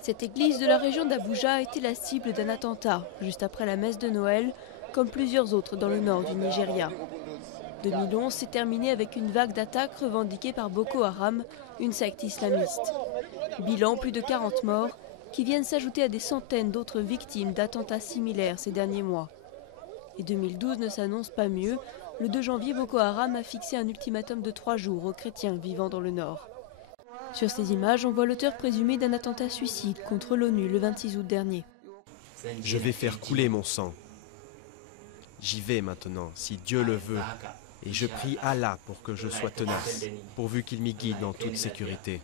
Cette église de la région d'Abuja a été la cible d'un attentat, juste après la messe de Noël, comme plusieurs autres dans le nord du Nigeria. 2011 s'est terminé avec une vague d'attaques revendiquées par Boko Haram, une secte islamiste. Bilan, plus de 40 morts, qui viennent s'ajouter à des centaines d'autres victimes d'attentats similaires ces derniers mois. Et 2012 ne s'annonce pas mieux. Le 2 janvier, Boko Haram a fixé un ultimatum de 3 jours aux chrétiens vivant dans le nord. Sur ces images, on voit l'auteur présumé d'un attentat suicide contre l'ONU le 26 août dernier. Je vais faire couler mon sang. J'y vais maintenant, si Dieu le veut. Et je prie Allah pour que je sois tenace, pourvu qu'il m'y guide en toute sécurité.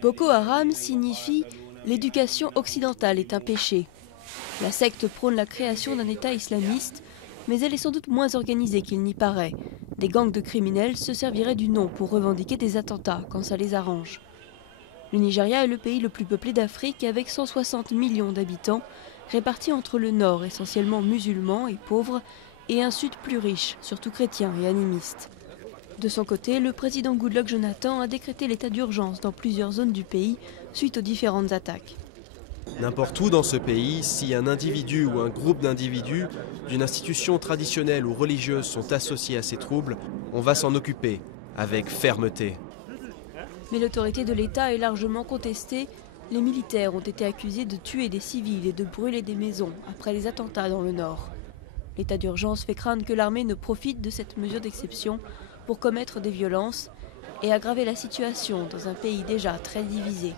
Boko Haram signifie « l'éducation occidentale est un péché ». La secte prône la création d'un État islamiste, mais elle est sans doute moins organisée qu'il n'y paraît. Des gangs de criminels se serviraient du nom pour revendiquer des attentats quand ça les arrange. Le Nigeria est le pays le plus peuplé d'Afrique avec 160 millions d'habitants, répartis entre le nord essentiellement musulmans et pauvres, et un sud plus riche, surtout chrétien et animiste. De son côté, le président Goodluck Jonathan a décrété l'état d'urgence dans plusieurs zones du pays suite aux différentes attaques. N'importe où dans ce pays, si un individu ou un groupe d'individus d'une institution traditionnelle ou religieuse sont associés à ces troubles, on va s'en occuper avec fermeté. Mais l'autorité de l'État est largement contestée. Les militaires ont été accusés de tuer des civils et de brûler des maisons après les attentats dans le nord. L'état d'urgence fait craindre que l'armée ne profite de cette mesure d'exception pour commettre des violences et aggraver la situation dans un pays déjà très divisé.